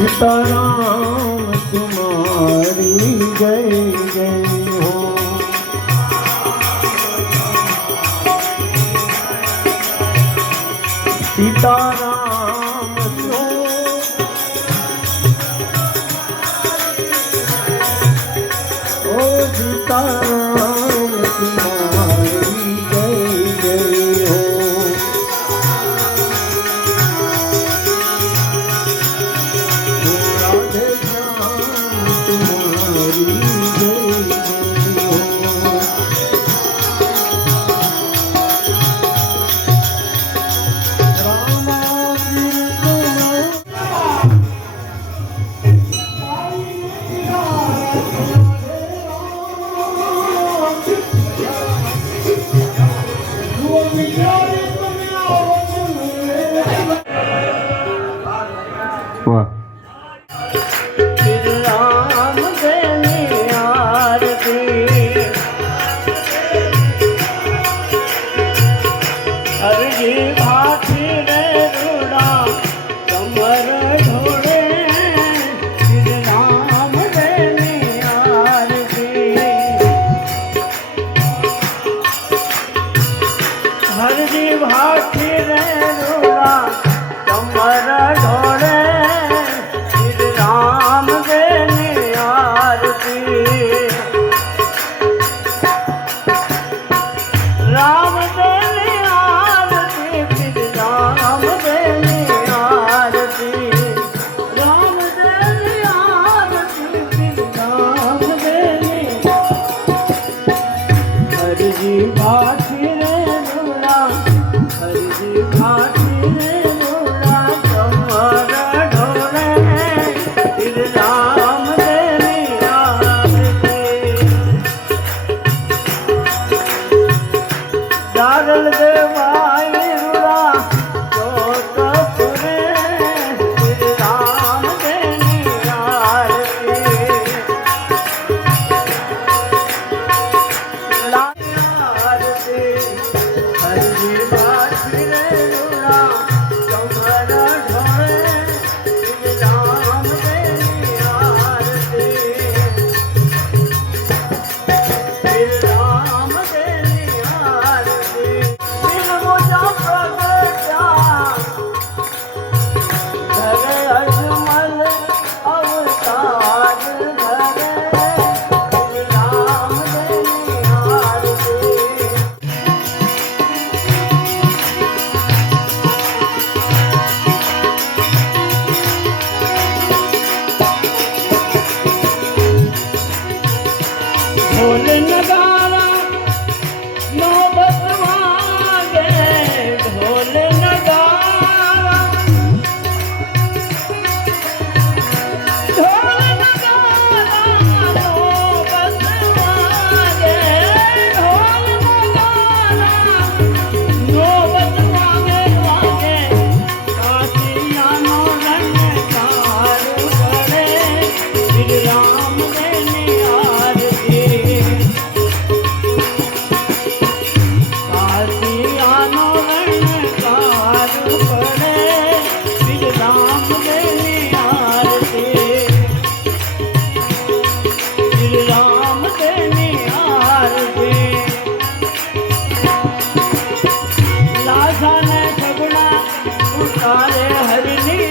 सीताराम तुम्हारी जय जय हो। सीताराम ओ सीताराम तुम्हारी जय जय हो। હરિ નગારા નોબત વાગે ઢોલ નગારા ઢોલ નગારા નોબત વાગે ઢોલ નગારા નોબત વાગે વાગે કાશીયાનો રણકાર પડે શ્રી રામ ની આરતી કાશીયાનો રણકાર પડે શ્રી રામ ની આરતી શ્રી રામ ની આરતી લાખા ને સગુણા ઉતારે હરની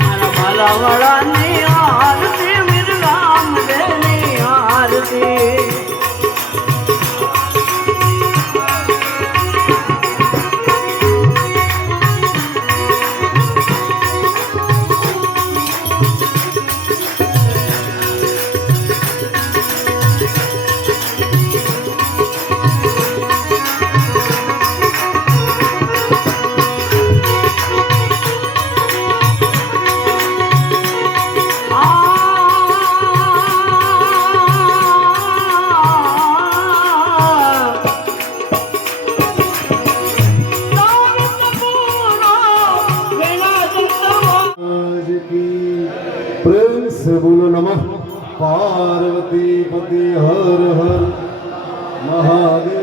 મારા માલા વાળાની આરતી વીર રામ ની આરતી आज की प्रेम से बोलो नमः पार्वती पति हर हर महादेव।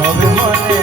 હવે મને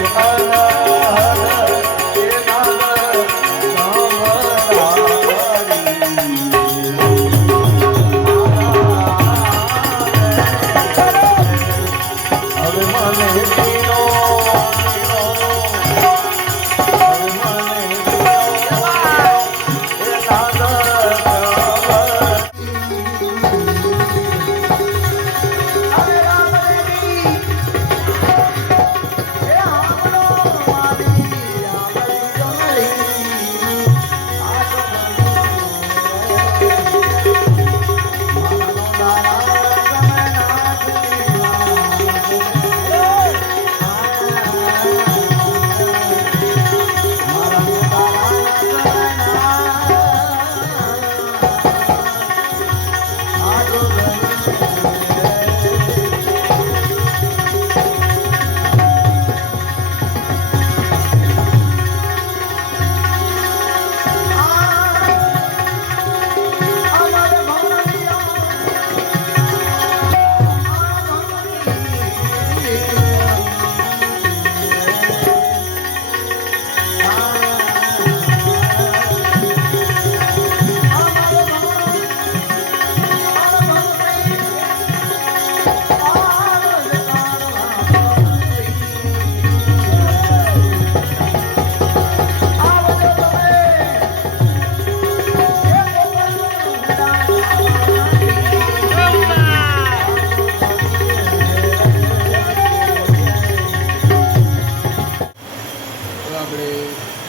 આપણે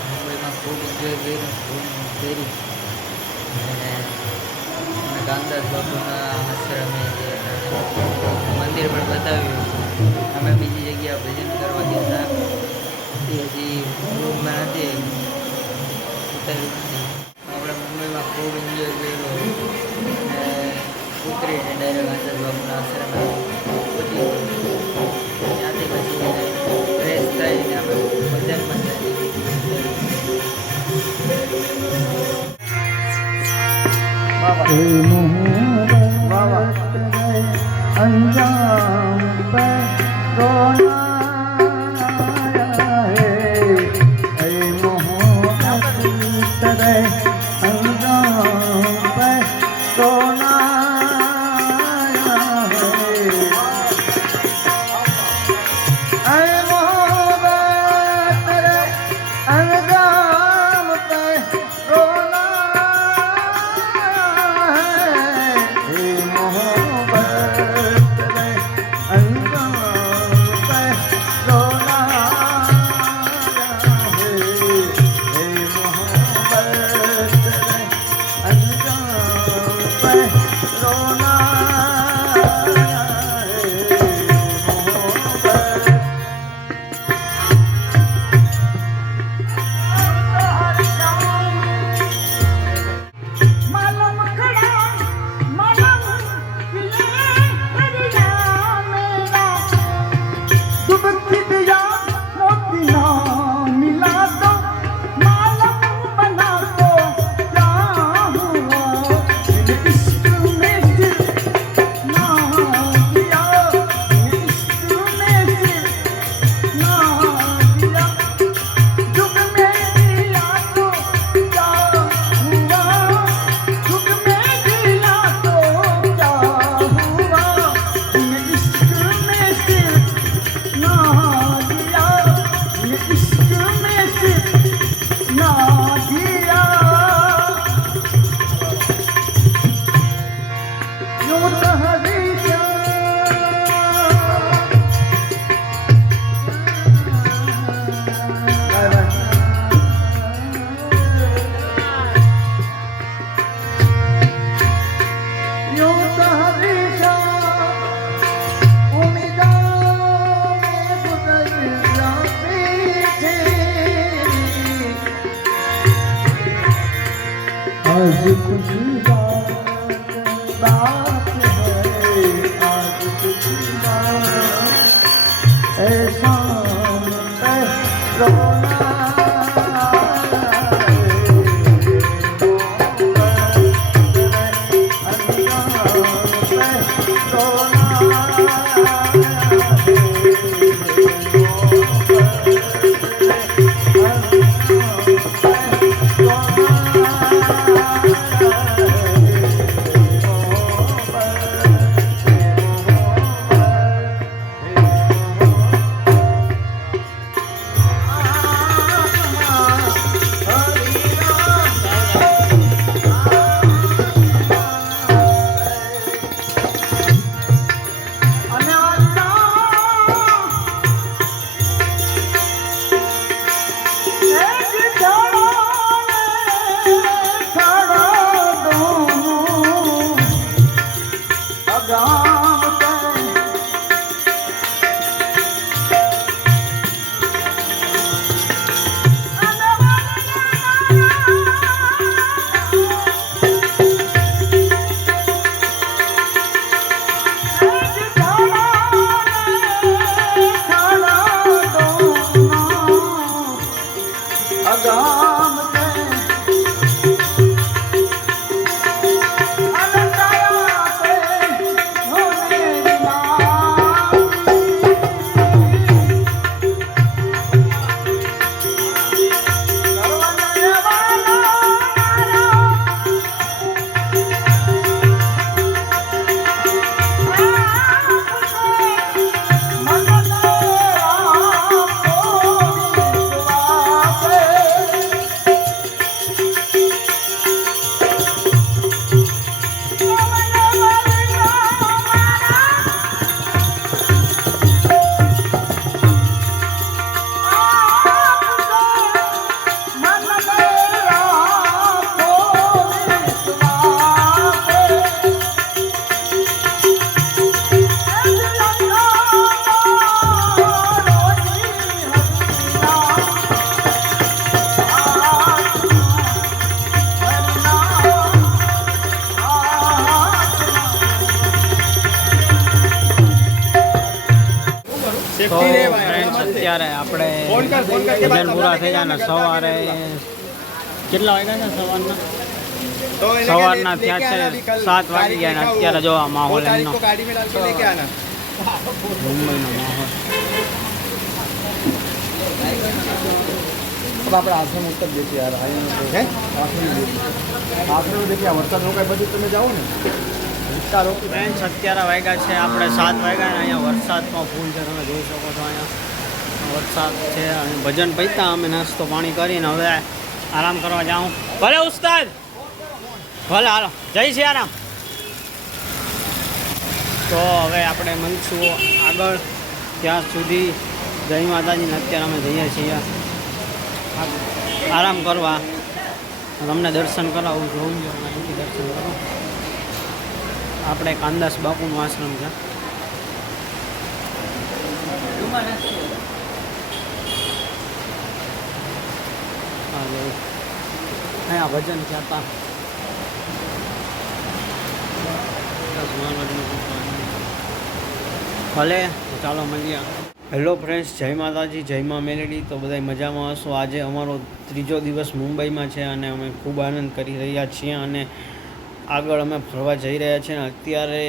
મુંબઈમાં ખૂબ એન્જોય કર્યું, ખૂબ કરી અને અમે કામદાસ બાપુના આશ્રમે જે મંદિર પણ બતાવ્યું. અમે બીજી જગ્યા ભજન કરવા ગયા હતા, તે હજી બ્લોગમાં નથી ઉતાર્યું નથી. આપણે મુંબઈમાં ખૂબ એન્જોય કર્યો અને ઉતરીને ડાયરેક્ટ કામદાસ બાપુના આશ્રમે પહોંચી ત્યાંથી પછી ફ્રેશ થઈને આપણે ભજનમાં अंजाम पे रोना है मोहब्बत तेरे अंजाम पे रोना है मोहब्बत तेरे अंजाम पे रोना है मोहब्बत अंजाम पे रोना है मोहब्बत अंजाम पे रोना मालूम खड़ा मालूम किले दरिया मेरा डूबती दिया मोती ना मिला तो मालूम बना तो क्या हुआ इश्क में सिर ना दिया इश्क में सिर ना दिया जुग में दिया तो क्या हुआ जुग में दिया तो क्या हुआ इश्क में सिर ना दिया इश्क में सिर ना दिया यूं तहरीशा यूं तहरीशा उम्मीदां में गुजर जाती थी आज कुछ बात है आज कुछ बात ऐसा पे रोना અત્યારે આપણે ભજન પૂરા થઈ જાય ને સવારે કેટલા વાગ્યા છે સવારના થયા છે 7 વાગી ગયા ને અત્યારે જો આ માહોલ એમનો મુંબઈનો માહોલ अब આપણે આશ્રમ ઉત્તર દેખીએ યાર હે આશ્રમ દેખીએ વરસાદ રોકાય પછી તમે જાઓ ને વિસ્તારો ફ્રેન્ડ્સ અત્યારે વાગ્યા છે આપણે 7 વાગ્યા ને અહીંયા વરસાદમાં ફૂલ છે તમે જોઈ શકો છો અહીંયા વરસાદ છે અને ભજન પૈતા અમે નાસ્તો પાણી કરીને હવે આરામ કરવા જાઉં ભલે ઉસ્તાદ ભલે હાલો જય સિયારામ તો હવે આપણે મળીશું આગળ ત્યાં સુધી જય માતાજીને અત્યારે અમે જઈએ છીએ આરામ કરવા તમને દર્શન કરાવું જોઉં અહીંથી દર્શન કરો આપણે કાનદાસ બાપુનું આશ્રમ છે અહીંયા ભજન થયા ભલે ચાલો મળીએ હેલો ફ્રેન્ડ્સ જય માતાજી જય મા મેલેડી તો બધા મજામાં હશો આજે અમારો ત્રીજો દિવસ મુંબઈમાં છે અને અમે ખૂબ આનંદ કરી રહ્યા છીએ અને આગળ અમે ફરવા જઈ રહ્યા છીએ અને અત્યારે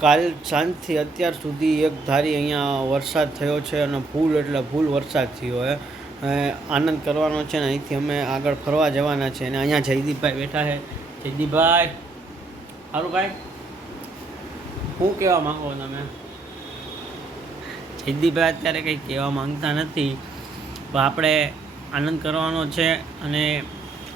કાલ સાંજથી અત્યાર સુધી એક ધારી અહીંયા વરસાદ થયો છે અને ફૂલ એટલે ફૂલ વરસાદ થયો હે આનંદ કરવાનો છે ને અહીંથી અમે આગળ ફરવા જવાના છે અને અહીંયા જયદીપભાઈ બેઠા છે જયદીપભાઈ સારું ભાઈ શું કહેવા માંગો તમે જયદીપભાઈ અત્યારે કંઈ કહેવા માંગતા નથી પણ આપણે આનંદ કરવાનો છે અને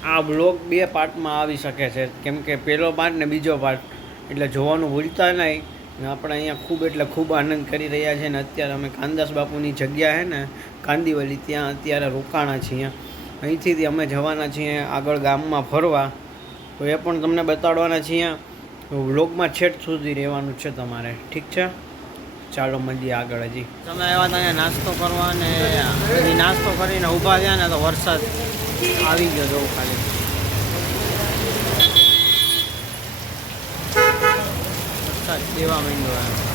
આ બ્લોગ 2 પાર્ટમાં આવી શકે છે કેમ કે પહેલો પાર્ટ ને બીજો પાર્ટ એટલે જોવાનું ભૂલતા નહીં ને આપણે અહીંયા ખૂબ એટલે ખૂબ આનંદ કરી રહ્યા છીએ ને અત્યારે અમે કાનદાસ બાપુની જગ્યા છે ને કાંદીવલી ત્યાં અત્યારે રોકાણા છીએ અહીંથી અમે જવાના છીએ આગળ ગામમાં ફરવા તો એ પણ તમને બતાડવાના છીએ વ્લોગમાં છેક સુધી રહેવાનું છે તમારે ઠીક છે ચાલો મળીએ આગળ હજી તમે આવ્યા હતા નાસ્તો કરવા ને હજી નાસ્તો કરીને ઊભા થયા ને તો વરસાદ આવી ગયો જો ખાલી વરસાદ દેવા માંડ્યો